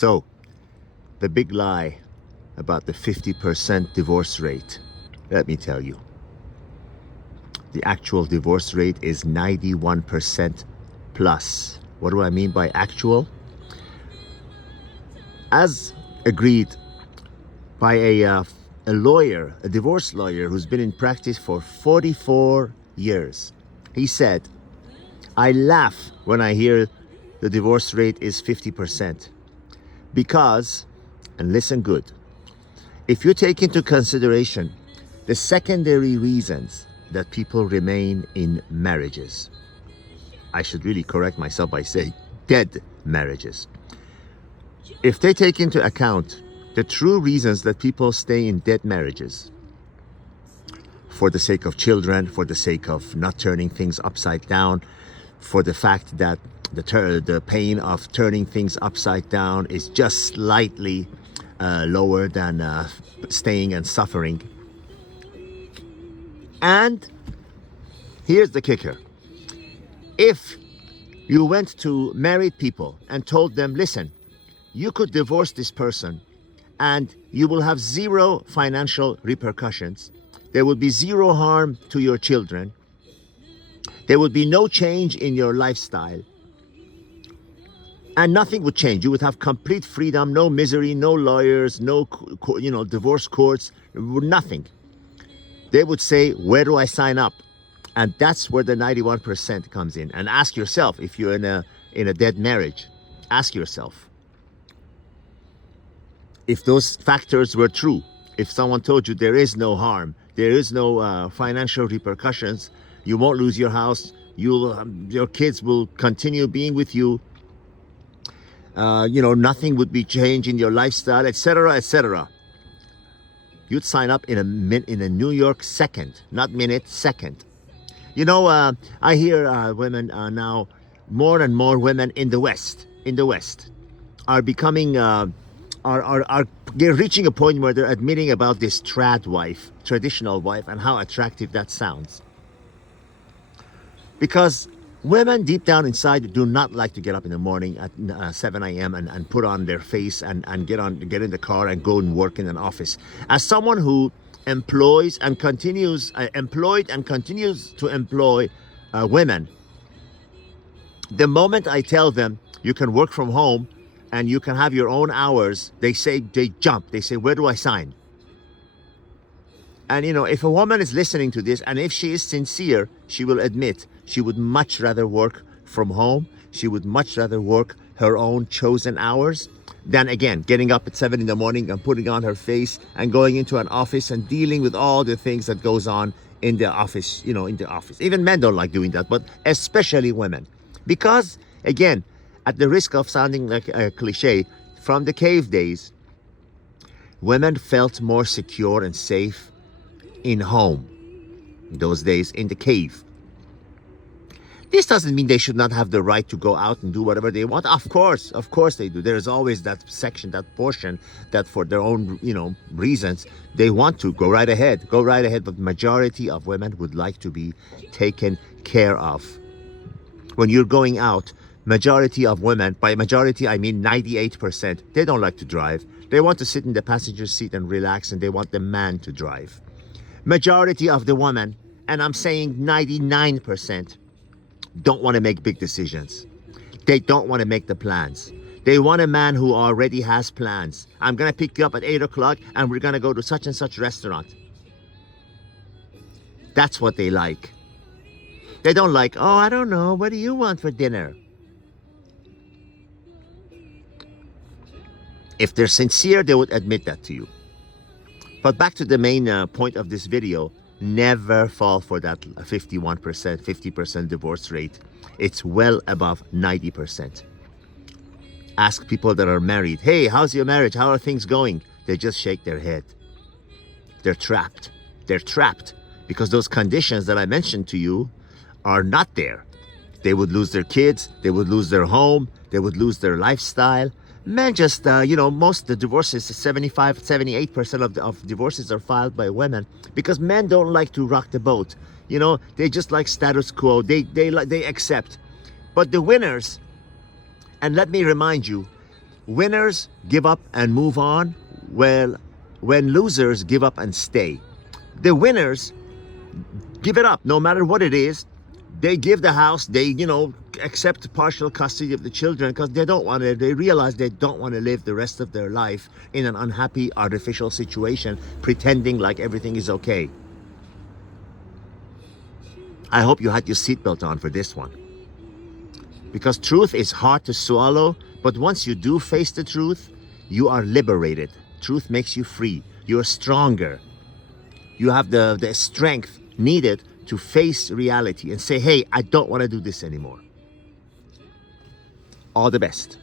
So, the big lie about the 50% divorce rate, let me tell you. The actual divorce rate is 91% plus. What do I mean by actual? As agreed by a lawyer, a divorce lawyer who's been in practice for 44 years. He said, I laugh when I hear the divorce rate is 50%. Because, and listen good, if you take into consideration the secondary reasons that people remain in marriages, I should really correct myself by saying dead marriages. If they take into account the true reasons that people stay in dead marriages, for the sake of children, for the sake of not turning things upside down, for the fact that the pain of turning things upside down is just slightly lower than staying and suffering. And here's the kicker. If you went to married people and told them, listen, you could divorce this person and you will have zero financial repercussions. There will be zero harm to your children. There would be no change in your lifestyle. And nothing would change. You would have complete freedom, no misery, no lawyers, no divorce courts, nothing. They would say, where do I sign up? And that's where the 91% comes in. And ask yourself, if you're in a dead marriage, ask yourself, if those factors were true, if someone told you there is no harm, there is no financial repercussions, you won't lose your house, your kids will continue being with you, nothing would be changed in your lifestyle, etc., etc. You'd sign up in a New York second, not minute, second. I hear women now, more and more women in the West, are becoming, they're reaching a point where they're admitting about this traditional wife, and how attractive that sounds. Because women deep down inside do not like to get up in the morning at 7 a.m. and put on their face and get in the car and go and work in an office. As someone who employs and continues to employ women, the moment I tell them you can work from home and you can have your own hours, they jump. They say, where do I sign? And if a woman is listening to this, and if she is sincere, she will admit she would much rather work from home. She would much rather work her own chosen hours than, again, getting up at 7 in the morning and putting on her face and going into an office and dealing with all the things that goes on in the office, Even men don't like doing that, but especially women. Because, again, at the risk of sounding like a cliche, from the cave days, women felt more secure and safe in home. Those days, in the cave. This doesn't mean they should not have the right to go out and do whatever they want. Of course they do. There's always that section, that portion, that for their own, reasons, they want to go right ahead. But majority of women would like to be taken care of. When you're going out, majority of women, by majority I mean 98%, they don't like to drive. They want to sit in the passenger seat and relax, and they want the man to drive. Majority of the women, and I'm saying 99%, don't want to make big decisions. They don't want to make the plans. They want a man who already has plans. I'm going to pick you up at 8 o'clock and we're going to go to such and such restaurant. That's what they like. They don't like, oh, I don't know, what do you want for dinner? If they're sincere, they would admit that to you. But back to the main point of this video, never fall for that 51%, 50% divorce rate. It's well above 90%. Ask people that are married, hey, how's your marriage? How are things going? They just shake their head. They're trapped. They're trapped because those conditions that I mentioned to you are not there. They would lose their kids. They would lose their home. They would lose their lifestyle. Men just, most of the divorces, 75, 78% of divorces are filed by women because men don't like to rock the boat. They just like status quo. They accept. But the winners, and let me remind you, Winners give up and move on. Well, when losers give up and stay. The winners give it up no matter what it is. They give the house, they, accept partial custody of the children because they realize they don't want to live the rest of their life in an unhappy, artificial situation, pretending like everything is okay. I hope you had your seatbelt on for this one. Because truth is hard to swallow, but once you do face the truth, you are liberated. Truth makes you free. You're stronger. You have the strength needed to face reality and say, hey, I don't want to do this anymore. All the best.